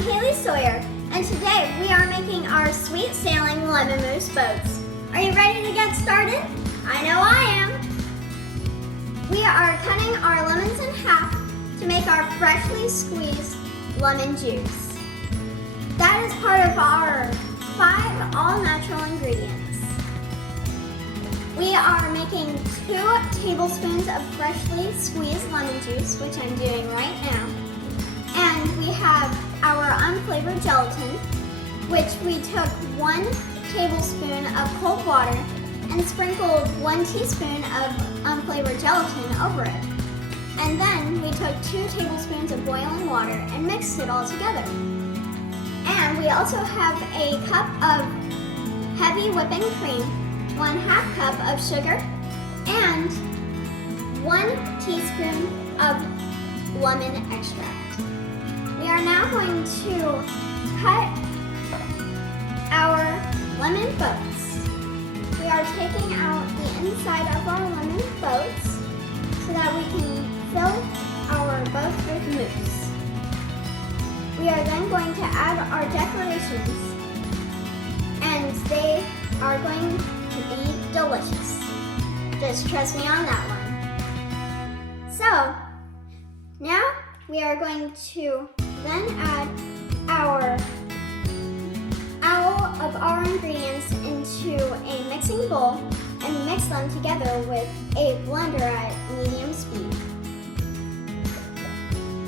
I'm Hayley Sawyer, and today we are making our sweet Sailing Lemon Mousse Boats. Are you ready to get started? I know I am! We are cutting our lemons in half to make our freshly squeezed lemon juice. That is part of our 5 all-natural ingredients. We are making 2 tablespoons of freshly squeezed lemon juice, which I'm doing right now. And we have our unflavored gelatin, which we took 1 tablespoon of cold water and sprinkled 1 teaspoon of unflavored gelatin over it. And then we took 2 tablespoons of boiling water and mixed it all together. And we also have a cup of heavy whipping cream, 1/2 cup of sugar, and 1 teaspoon of lemon extract. We are now going to cut our lemon boats. We are taking out the inside of our lemon boats so that we can fill our boats with mousse. We are then going to add our decorations, and they are going to be delicious. Just trust me on that one. So, now we are going to then add all of our ingredients into a mixing bowl and mix them together with a blender at medium speed.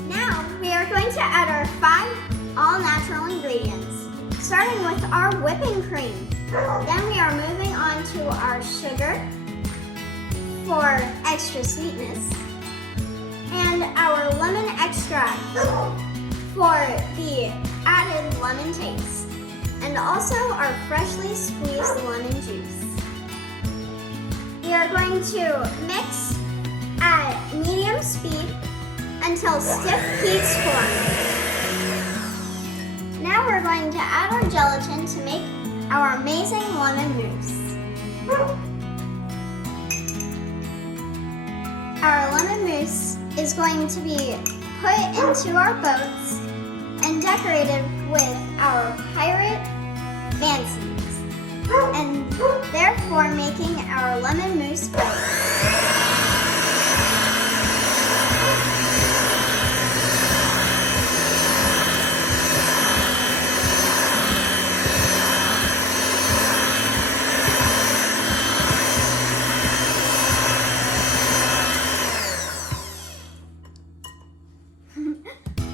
Now we are going to add our 5 all-natural ingredients, starting with our whipping cream. Then we are moving on to our sugar for extra sweetness, and our lemon extract for the added lemon taste, and also our freshly squeezed lemon juice. We are going to mix at medium speed until stiff peaks form. Now we're going to add our gelatin to make our amazing lemon mousse. Our lemon mousse is going to be put into our boats and decorated with our pirate fancies, and therefore making our lemon mousse boats.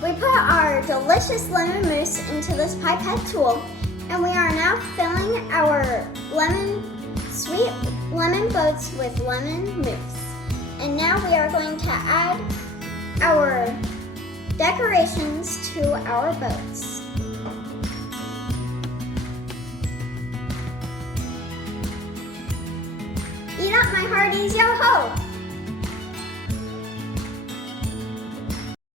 We put our delicious lemon mousse into this pipette tool, and we are now filling our sweet lemon boats with lemon mousse. And now we are going to add our decorations to our boats. Eat up, my hearties, yo ho!